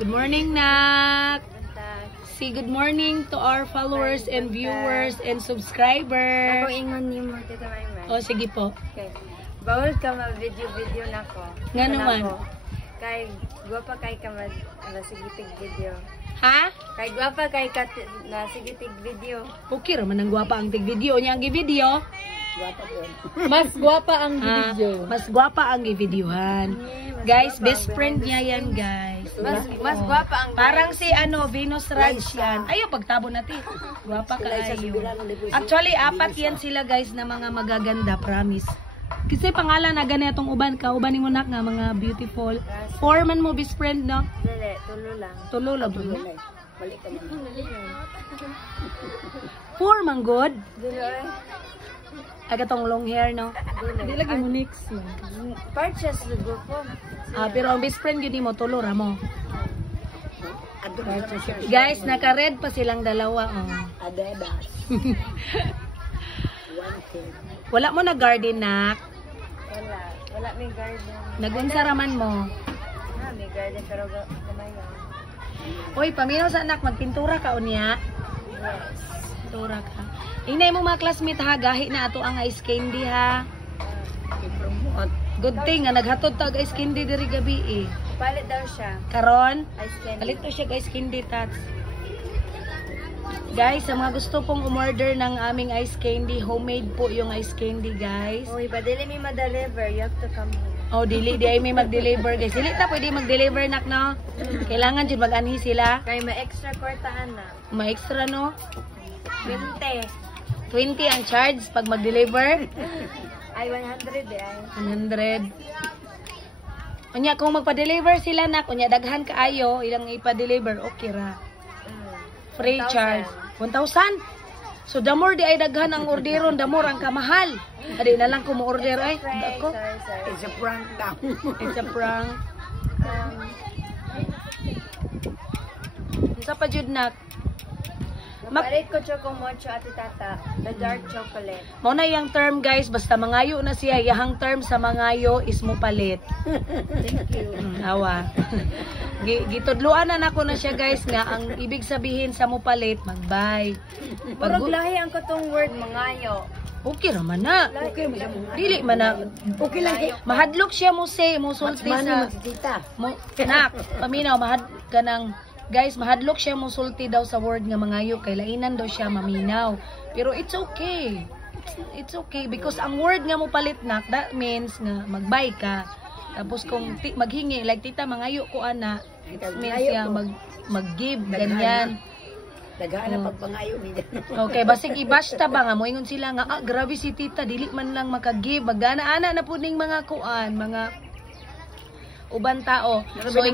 Good morning, Nak. Say good morning to our followers and viewers and subscribers. Ako ingon ni mo Tita Maymay. O, sige po. Okay. Bawal ka ma-video na ko. Nga naman. Kay guwapa kay ka nasigitig video. Ha? Kay guwapa kay ka nasigitig video. Okay raman ang gwapa ang tig-video niya. Ang gi-video. Guwapa po. Mas gwapa ang video. Mas gwapa ang gi-videohan. Guys, best friend niya yan, guys. Mas guwapa ang parang si Venus Raj yan. Ayaw, pagtabo natin. Gwapa ka ayo. Actually, apat yan sila, guys, na mga magaganda, promise. Kasi pangalan na ganitong uban ka, uban mo nak nga mga beautiful. Four man mo best friend, no? Dili, tulo lang. Tulo lang bro. Balik ka man. Four man good. Dili ay. Agatong long hair, no? Dili lagi mo next lang. Purchase lugo po. Pero ang best friend yun mo, tulo ra mo. Guys, naka-red pa silang dalawa, oh. Adedas. Wala mo na garden, nak? Wala. Wala may garden. Nagunsa raman mo. Ha, may garden pero gamay lang. Uy, paminaw sa anak, magpintura ka unya. Yes. Pintura ka. Inay mo mga classmate ha, gahi na ato ang ice candy ha. Good thing nga naghatod tag ice candy diri gabi eh. Palit daw siya. Karon, Ice candy. palit to siya guys candy tats. Guys, sa mga gusto pong umorder ng aming ice candy, homemade po yung ice candy, guys. Uy, pa dili mi ma-deliver, you have to come here. Oh, di ay may mag-deliver, guys. Dili ta pwede mag-deliver nak no. Kailangan jud mag-anhi sila. Kay may extra kwartaan na. Ma-extra no. 20. 20 ang charge pag mag-deliver. Ay 100 ay. 100. Unya kung magpa-deliver sila nak, unya daghan kaayo ilang ipa-deliver, okay ra. Free 1,000. charge. 1,000? So, the more di ay daghan ang orderon, the more ang kamahal. Adi na lang kung mo-order ay. Ako. Sorry. It's a prank daw. It's a prank. Isa pa jud nak. Mapalit ko choco mocho at tata, the dark chocolate. Mao na yang term guys, basta mangayo na siya. Yahang term sa mangayo is mo palit. Thank you. Awa. Gitudluan na nako na siya guys nga ang ibig sabihin sa mo palit, mag-buy. Puro lahi ang katong word mangayo. Okay raman na. Okay mo siya mo. Dili man na. Okay lang. Mahadlok siya mo say, mo sulti sa Tita. mo nak. Paminaw kanang guys, mahadlok siya mo sulti daw sa word nga mangayo kay lainan daw siya maminaw. Pero it's okay. It's okay because ang word nga mo palit nak, that means nga mag-buy ka. Tapos kung maghingi like tita mangayo ko ana, it means siya mag-give ganyan. Dagaan na pagpangayo ni Okay, basig i-basta ba nga mo ingon sila nga grabe si tita dili man lang maka-give, magana-ana na puning mga kuan, mga uban tao. So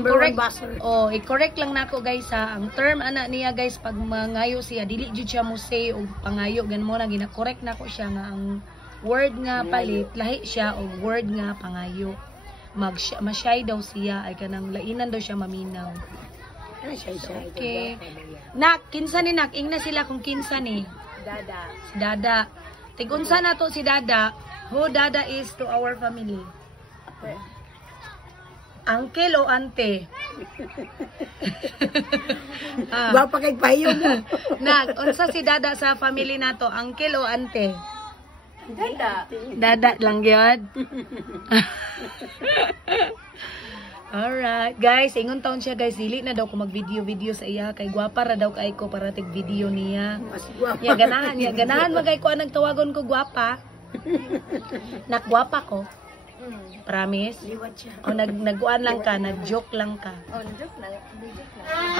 i-correct lang nako guys ha. Ang term ana niya guys pag mangayo siya dili jud siya mo say og pangayo gan mo na gina-correct nako siya nga ang word nga palit lahi siya og word nga pangayo. Masyay daw siya ay kanang lainan daw siya maminaw. Okay. Nak, kinsa ni nak ingna sila kung kinsa ni? Dada. Si Dada. Tigunsa na to si Dada. Who Dada is to our family? Uncle o ante? Ba pa kay payo mo. Nak, unsa si Dada sa family nato? Uncle o ante? Dada. Dada lang yun. Alright, guys, ingon taon siya guys, dili na daw ko mag-video sa iya kay gwapa ra daw kay ko para tig video niya. Mas guwapa. Ya ganahan magay ko anang tawagon ko gwapa. Nak gwapa ko. Promise? Liwat siya. O nagkuan lang ka, nag-joke lang ka. Oh, joke na.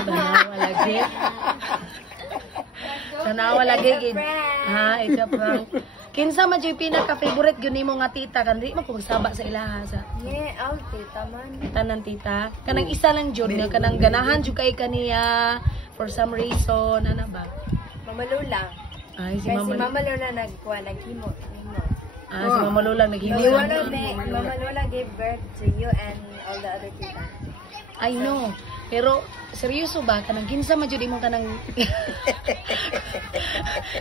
Tanawa lagi. Tanawa lagi. Ha, it's a prank. Kinsa man jud pinaka-favorite gyud nimo nga tita kan di man ko magsaba sa ilaha sa. Yeah, tita man. Tanan tita. Kanang isa lang jud nga kanang ganahan jud kay kaniya for some reason ana ba? Mama Lola. Ay si Kasi Mama. Mama Lola naghimo. Si Mama Lola naghimo. Mama Lola gave birth to you and all the other tita. I know. Pero seryoso ba kanang kinsa man jud imong kanang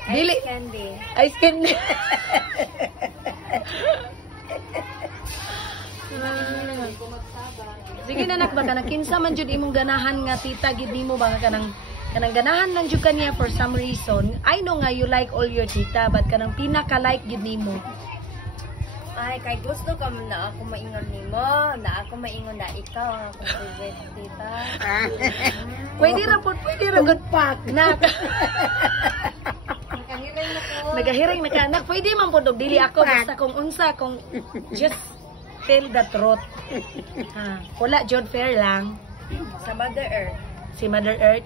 dili Ice candy. ice candy. Sige na nak, baka nakinsa man jud imong ganahan nga tita gid nimo baka kanang ganahan lang jud kaniya for some reason. I know nga you like all your tita, but kanang pinaka-like gid nimo. Ay, kay gusto ka man na ako maingon nimo, na ako maingon na ikaw ang akong favorite tita. Pwede ra good pack nak. Nagahiring na ka anak, pwede man pud og dili ako basta kung unsa kung just tell the truth. Ha, wala jud fair lang. Sa Mother Earth. Si Mother Earth,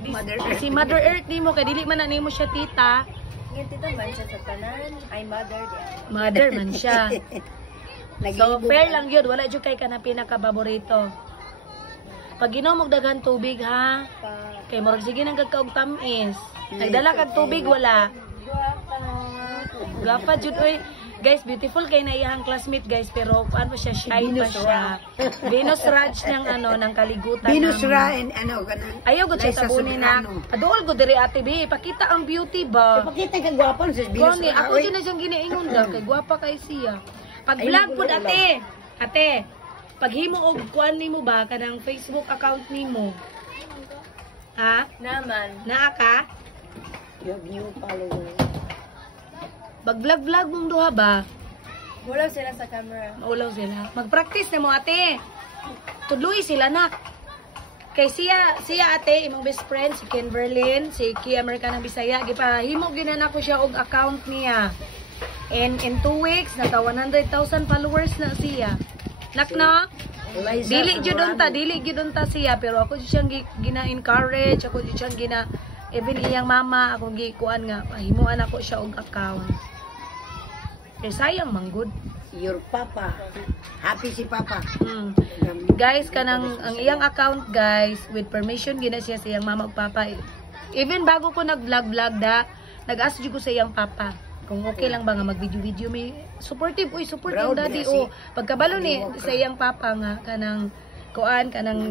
si Mother Earth nimo kay dili man na nimo siya tita. Ngayon tita man siya sa tanan, ay mother di. Mother man siya. So fair lang yun, wala jud kay kana pinaka-paborito. Pag inom og daghan tubig ha, kay murag sige nang gagkaog tamis. Nagdala kag tubig wala. Gapa jud oy. Guys, beautiful kay na iyang classmate guys, pero ano siya, shy pa siya. Venus Raj ng ano, ng kaligutan. Venus Ra and ano kanang. Ayaw gud siya tabunin na. Paduol gud diri ate bi, pakita ang beauty ba. Ipakita ka gwapon sa Venus Kani, Ra. ako dyan na siyang giniingon daw, kay gwapa kay siya. Pag vlog po ate, paghimo og kuan nimo ba, kanang Facebook account nimo. Ha? Naman. Naa ka? Your new follower. Pag-vlog mong duha ba? Mulaw sila sa camera. Maulaw sila. Mag-practice na mo ate. Tudloy sila nak. Kay siya ate, imong best friend, si Ken Berlin, si Ki America ng Bisaya, gipahimo ginan ako siya og account niya. And in 2 weeks, naka 100,000 followers na siya. Nak na? Dili gyud unta siya, pero ako siyang gina-encourage, ako siyang even iyang mama, akong gikuan nga, pahimuan ako siya og account. Eh, sayang manggod. Your papa. Happy si papa. Guys, kanang ang iyang account, guys, with permission gina siya sa iyang mama ug papa. Even bago ko nag-vlog nag-ask ko sa iyang papa kung okay lang ba nga mag-video may supportive support yung daddy pagkabalo ni sa iyang papa nga kanang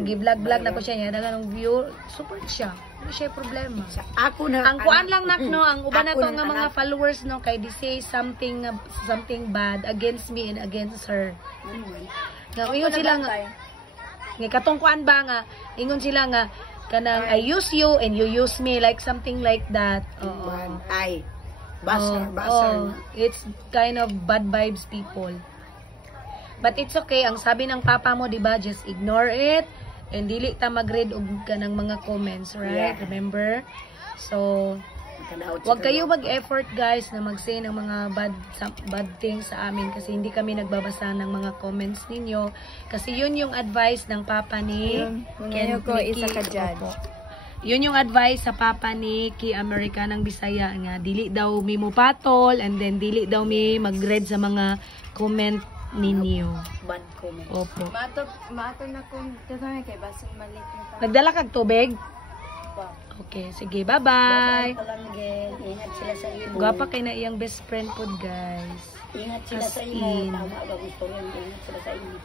gi-vlog na ko siya niya dagang view support siya. Hindi siya problema. Ako na ang kuan lang nak no, ang uban na to nga mga followers no kay they say something bad against me and against her. Ingon sila nga katong kuan ba nga ingon sila nga kanang I use you and you use me like something like that. Ay. Baser. It's kind of bad vibes people. But it's okay. Ang sabi ng papa mo, diba, just ignore it. And dili ta mag-read og kanang mga comments, right? Yeah. Remember? So, wag kayo mag-effort, guys, na mag-say ng mga bad things sa amin kasi hindi kami nagbabasa ng mga comments ninyo. Kasi yun yung advice ng papa ni Ken ko isa ka judge. Yun yung advice sa papa ni Ki America ng Bisaya nga dili daw mi mo patol and then dili daw mi mag-read sa mga comment ninyo. Bad comment. Opo. Maato na kung kasama kay basing malit na ta. Nagdala kag tubig? Okay, sige, bye-bye. Ingat sila sa iyo. Gwapa kay na iyang best friend pod, guys. Ingat sila sa iyo. Tama ba gusto yan? Ingat sila sa iyo.